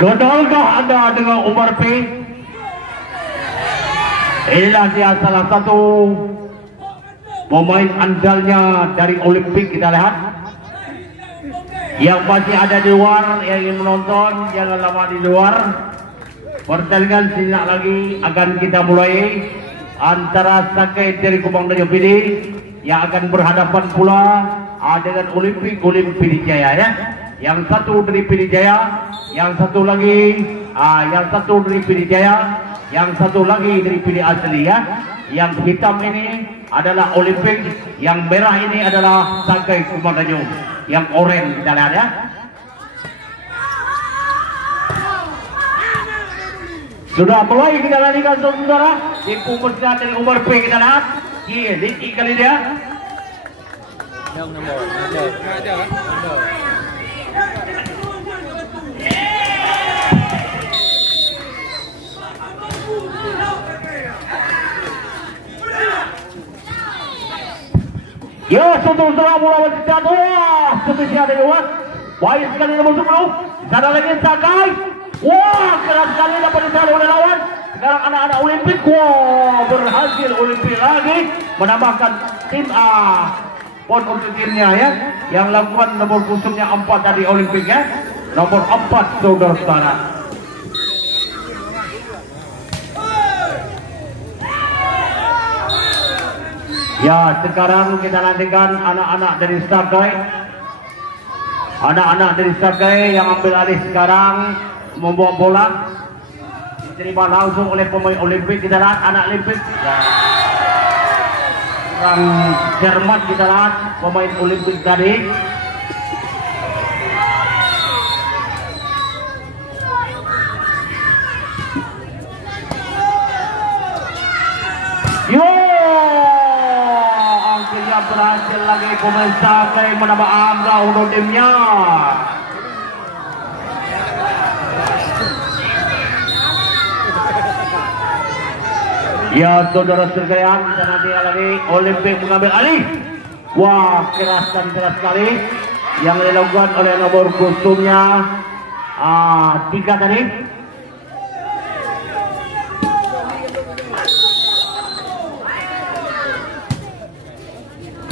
Kenalkah Anda dengan Umar P? Inilah dia salah satu pemain andalnya dari Olimpik. Kita lihat yang masih ada di luar, yang ingin menonton jangan lama di luar. Pertandingan sejenak lagi akan kita mulai antara Sakai dari Kubang dan Pidi yang akan berhadapan pula dengan Olimpik Jaya ya. Yang satu dari Pidi Jaya, yang satu lagi yang satu dari Pidi Jaya, yang satu lagi dari Pidi Asli ya. Yang hitam ini adalah Olimpik, yang merah ini adalah Sakai Kubang Danjung, yang oranye kita lihat ya. Sudah mulai kita larikan saudara, tipu mesra dari Umar P kita lihat. Iya, kali dia. Nomor. Ya, saudara bola berjalan. Wah, spesial dari luar. Baik sekali nomor 10. Sana lagi Sakai. Wah, keras sekali dapat ditahan oleh lawan. Sekarang anak-anak Olimpik. Wah, berhasil Olimpik lagi menambahkan tim A. Pon untuk timnya ya. Yang lakukan nomor khususnya 4 dari Olimpik ya. Nomor 4 saudara-saudara. Ya, sekarang kita nantikan anak-anak dari Sakai. Anak-anak dari Sakai yang ambil alih sekarang membawa bola. Diterima langsung oleh pemain Olimpik. Kita lihat anak Olimpik. Ya. Orang Jerman kita lihat pemain Olimpik tadi. Berhasil lagi pemain Sakai menambah angka untuk timnya. Ya saudara sekalian, kita nanti lagi Olimpik mengambil alih. Wah, keras sekali yang dilakukan oleh nomor kostumnya 3 tadi.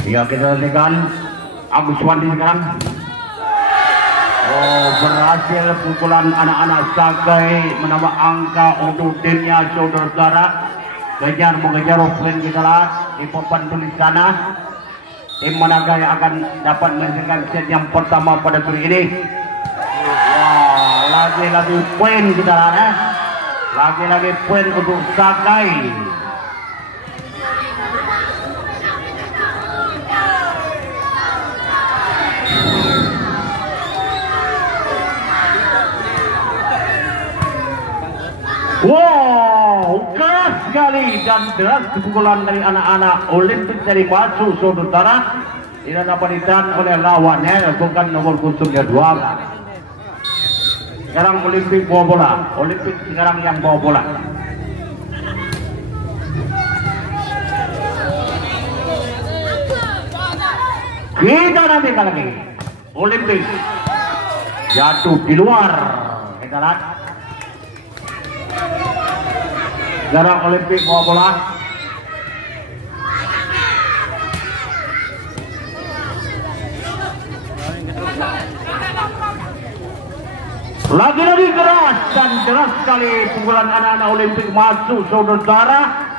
Ya, kita lihat Agus Wandi sekarang. Oh, berhasil pukulan anak-anak Sakai menambah angka untuk timnya saudara-saudara. Mengejar offline kita lihat di papan tulis sana. Tim manakah yang akan dapat menyelesaikan set yang pertama pada kali ini? Wah, lagi-lagi poin kita lihat ya. Lagi-lagi poin untuk Sakai. Wow, keras sekali dan deras pukulan dari anak-anak Olimpik dari Pacu saudara. Tidak dapat ditahan oleh lawannya, bukan nomor khususnya 2. Sekarang Olimpik bawa bola. Olimpik sekarang yang bawa bola. Kita nanti lagi Olimpik. jatuh di luar. Kita lihat Garang Olimpik bawa bola. Lagi-lagi keras dan keras sekali pukulan anak-anak Olimpik masuk, saudara.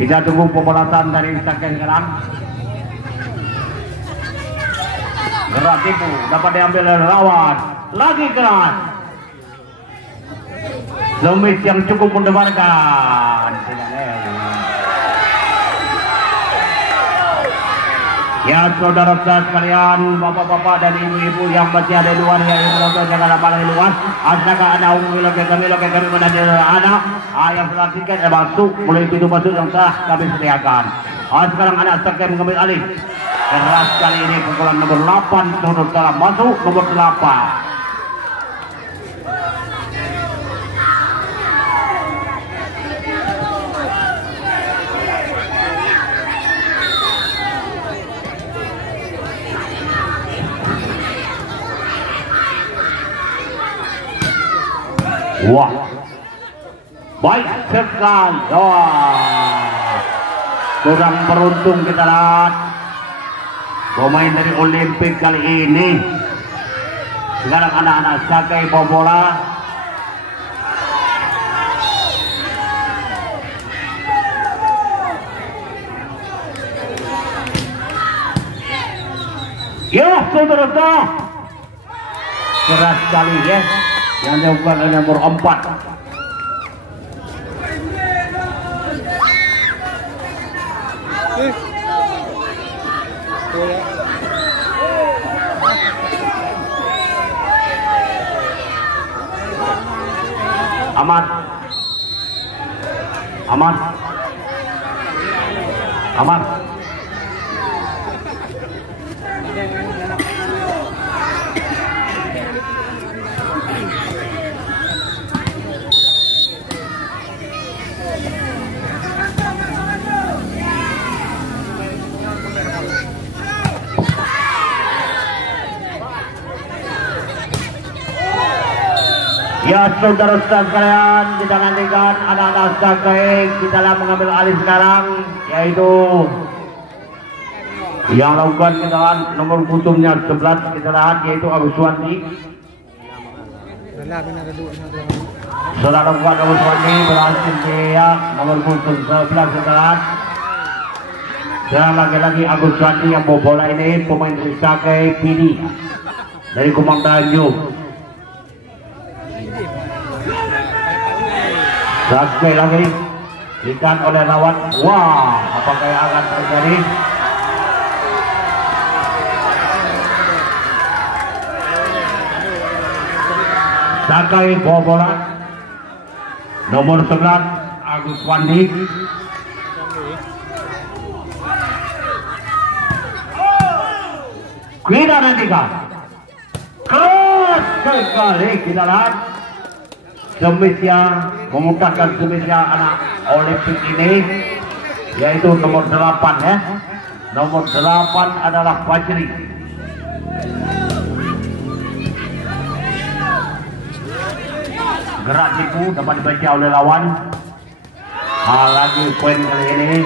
Kita tunggu pembalasan dari Saken Garang. Gerak tipu dapat diambil oleh lawan. Lagi keras. Lemis yang cukup mendebarkan. Ya saudara-saudara sekalian, bapak-bapak dan ibu-ibu yang masih ada di luar yang menonton jangan paling luas. Asalkan ada kami menanyakan anak yang sudah tiket masuk, mulai pintu masuk yang sah kami sediakan. Sekarang anak Saken mengambil alih. Keras kali ini pukulan nomor 8 saudara masuk nomor 8. Wah, baik sekali. Wah, kurang beruntung kita lihat pemain dari Olimpik kali ini. Sekarang anak-anak Sakai bawa bola. Ya, saudara-saudara, keras sekali ya. Yang dilakukan oleh nomor 4. Aman. Ya saudara-saudara sekalian, kita nantikan anak-anak Sakai kita lah mengambil alih sekarang, yaitu yang lakukan kita lihat nomor putumnya 11 kita lihat yaitu Agus Wandi. Saudara lakukan Agus Wandi berhasil dia nomor putum 11 kita lihat. Dan lagi-lagi Agus Wandi yang bawa bola ini pemain dari Sakai Pidi dari Kumang Tanjung. Sekali lagi ditahan oleh lawan. Wah, apakah yang akan terjadi? Sakai bawa bola nomor 11 Agus Wandi. Kita nantikan keras sekali kita lihat. Semisnya memudahkan semisnya anak Olimpik ini yaitu nomor 8 ya. Nomor 8 adalah Fajri. Gerak tipu dapat dibaca oleh lawan. Lagi poin kali ini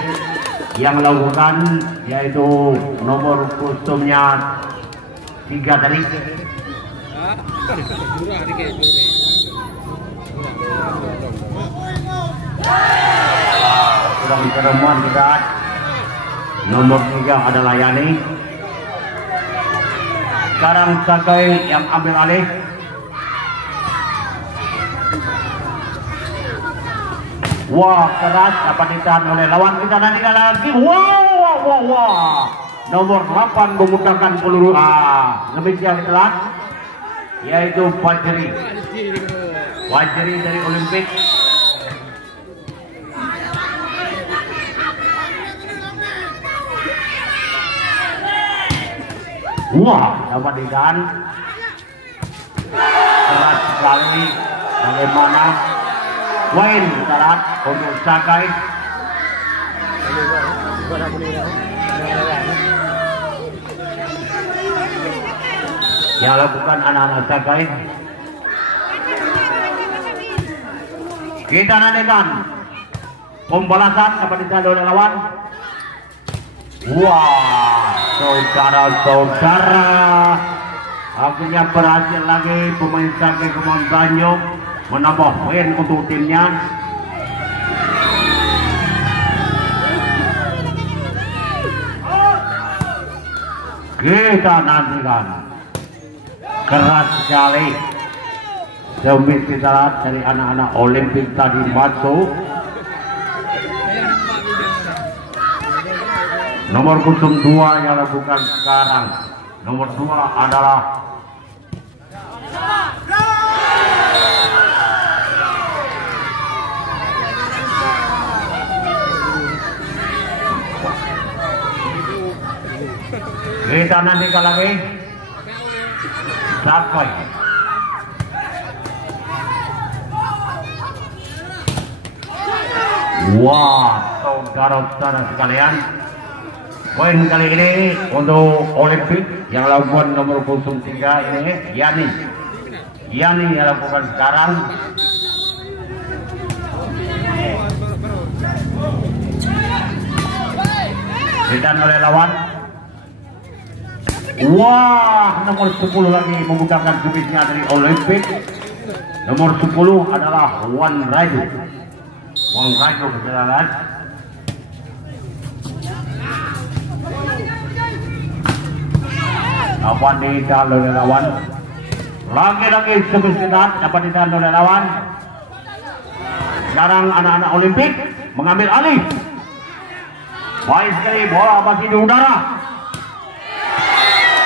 yang lakukan yaitu nomor kostumnya 3 tadi. Sudah dikeremuan kita. Nomor 3 adalah Yani. Sekarang Sakai yang ambil alih. Wah, keras dapat ditahan oleh lawan kita nanti lagi. Wah. Nomor 8 memudahkan peluru. Demikian keras yaitu Fajri. Fajri dari Olimpik. Wah, dapat ditahan. Keras sekali. Bagaimana? Poin kita lihat untuk Sakai. yang lakukan anak-anak Sakai. Kita nantikan pembalasan dapat disalur oleh lawan. Wah, saudara-saudara, akhirnya berhasil lagi pemain Sakai Kemang Tanjung menambah poin untuk timnya. Kita nantikan keras sekali demi kita dari anak-anak Olimpik tadi masuk. Nomor 02 yang lakukan sekarang. Nomor 2 adalah kita nantikan lagi Sakai. Wah, saudara-saudara sekalian, poin kali ini untuk Olimpik yang lakukan nomor 03 ini Yani yang lakukan sekarang. Didan oleh lawan. Wah, nomor 10 lagi membukakan kubisnya dari Olimpik. Nomor 10 adalah Wan Raidu perjalanan. Dapat ditahan oleh lawan. Lagi-lagi sebesar dapat ditahan oleh lawan. Sekarang anak-anak Olimpik mengambil alih. Baik sekali, bola masih di udara.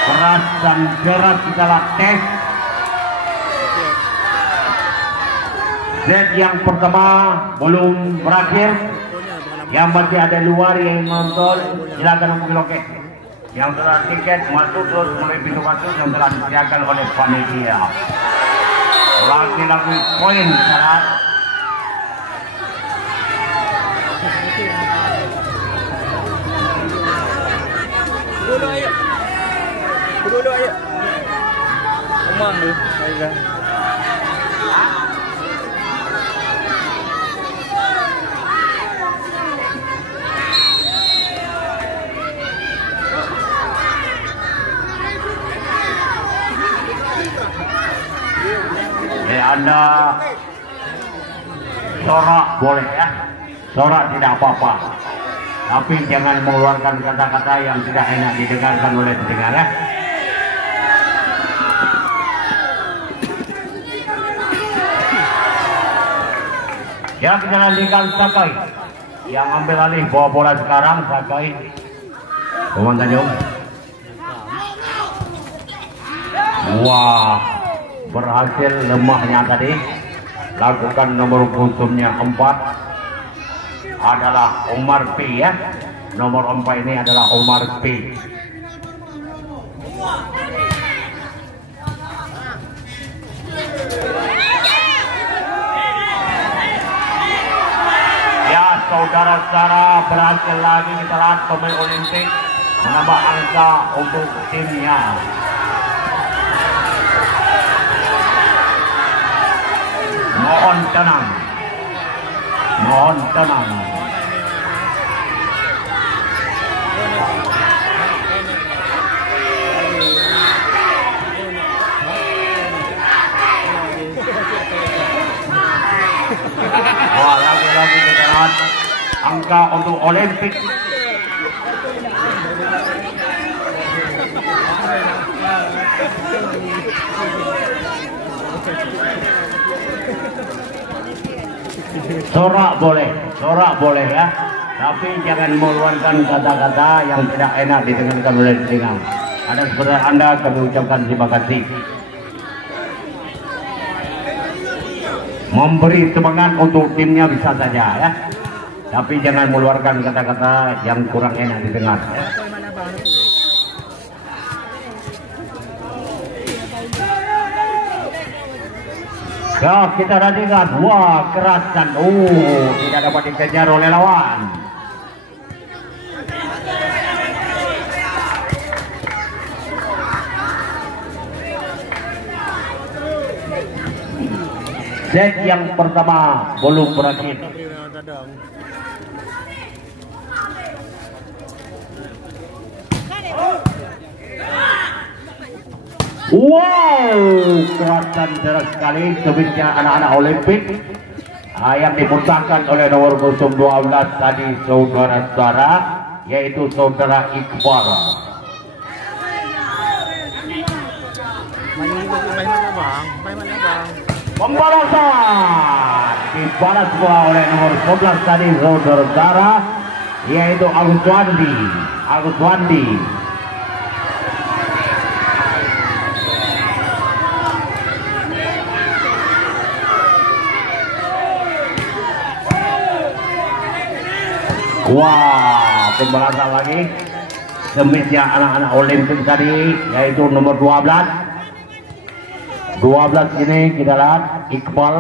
Keras dan keras kita tes. Set yang pertama belum berakhir. Yang masih ada luar yang nonton, silakan hubungi loket. Yang telah tiket masuk terus mulai pintu masuk yang telah disediakan oleh panitia. Lagi-lagi poin syarat. Dulu ayo. Omong lu, saya. Anda sorak boleh ya, sorak tidak apa-apa, tapi jangan mengeluarkan kata-kata yang tidak enak didengarkan oleh pendengar ya. Ya, kita lanjutkan Sakai yang ambil alih bawa bola sekarang. Sakai Kemang Tanjung. Wah, berhasil lemahnya tadi. Lakukan nomor punggungnya 4 adalah Omar P ya. Nomor 4 ini adalah Omar P. Ya, saudara-saudara, berhasil lagi kita lihat pemain Olimpik menambah angka untuk timnya. Mohon tenang, mohon tenang. Wah, lagi-lagi kita lihat angka untuk Olimpik. Sorak boleh ya, tapi jangan mengeluarkan kata-kata yang tidak enak didengarkan oleh telinga. Ada seperti Anda, kami ucapkan terima kasih. Memberi semangat untuk timnya bisa saja ya, tapi jangan mengeluarkan kata-kata yang kurang enak didengar ya. Ya, kita nantikan. Wah, keras dan tidak dapat dikejar oleh lawan. Set yang pertama belum berakhir. Wow, keras dan deras sekali servisnya anak-anak Olimpik yang diputarkan oleh nomor 12 tadi saudara-saudara, yaitu saudara Iqbal. Pembalasan dibalas bola oleh nomor 11 tadi saudara-saudara, yaitu Agus Wandi. Wah, pembalasan lagi servisnya anak-anak Olimpik tadi, yaitu nomor 12 ini kita lihat Iqbal.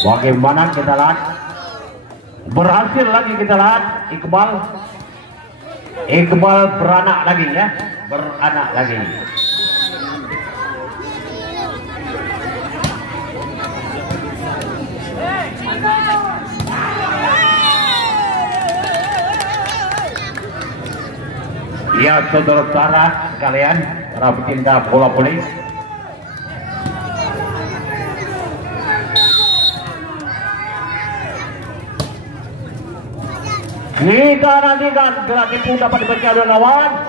Bagaimana kita lihat, berhasil lagi kita lihat Iqbal beranak lagi ya, beranak lagi. Ya saudara-saudara sekalian, para pecinta bola voli, kita nantikan gerak itu dapat dibaca oleh lawan.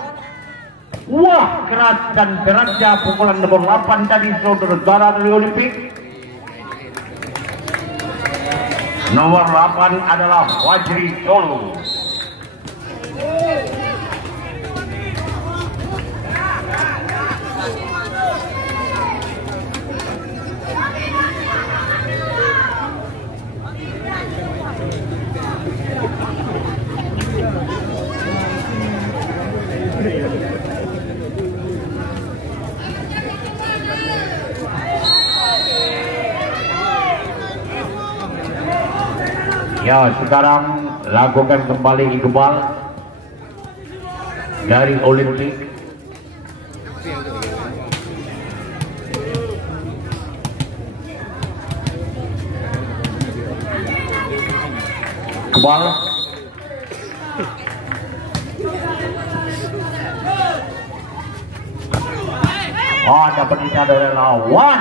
Wah, keras dan derasnya pukulan nomor 8 tadi saudara-saudara dari Olimpik. Nomor 8 adalah Fajri Solo. Ya, sekarang lakukan kembali Iqbal dari Olimpik. Iqbal. Dapat disadari oleh lawan.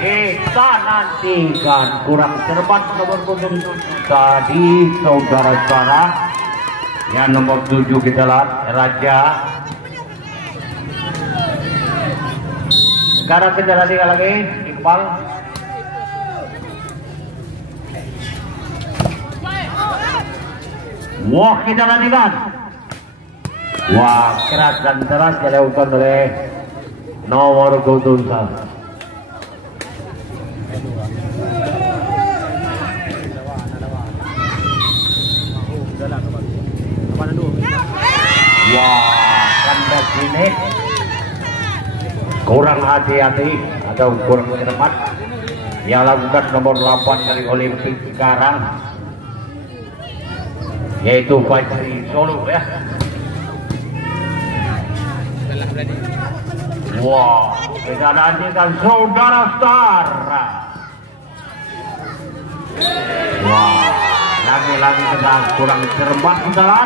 Kita nantikan kurang cermat nomor 07 tadi saudara-saudara, yang nomor 7 kita lihat Raja. Sekarang kita lihat lagi Iqbal. Wah, kita nantikan. Wah, keras dan keras dilakukan oleh nomor 07. Wah, kandas ini kurang hati-hati atau kurang cermat yang lakukan nomor 8 dari Olimpik sekarang, yaitu Fajri Solo ya. Wah, kita nantikan saudara-saudara. Wah, lagi-lagi sedang kurang cermat setelah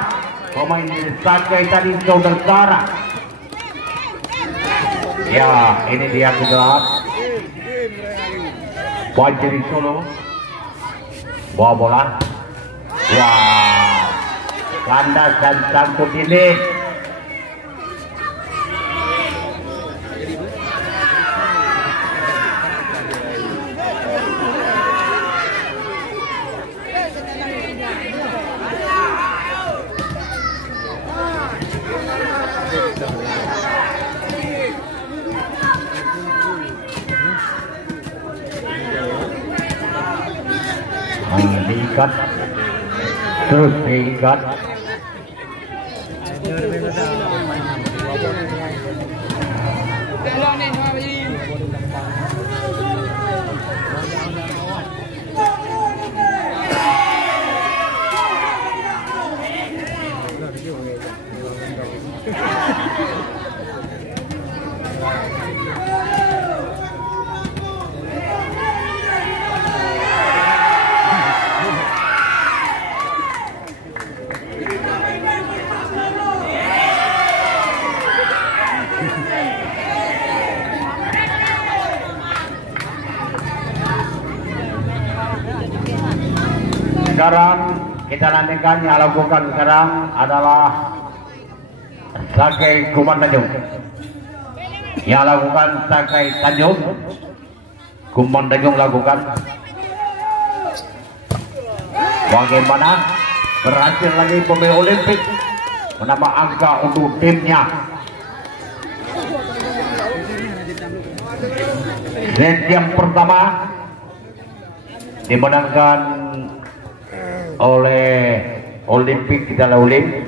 pemain Sakai tadi saudara. Ya, ini dia kita Fajri Solo bawa bola. Wah, kandas dan sangkut ini. Diikat, terus diikat. sekarang kita nantikan yang lakukan sekarang adalah Sakai Kuman Tanjung. Yang lakukan Sakai Tanjung, Kuman Tanjung lakukan. Bagaimana berhasil lagi pemain Olimpik menambah angka untuk timnya. Set yang pertama dimenangkan oleh Olimpik Kidala Ulim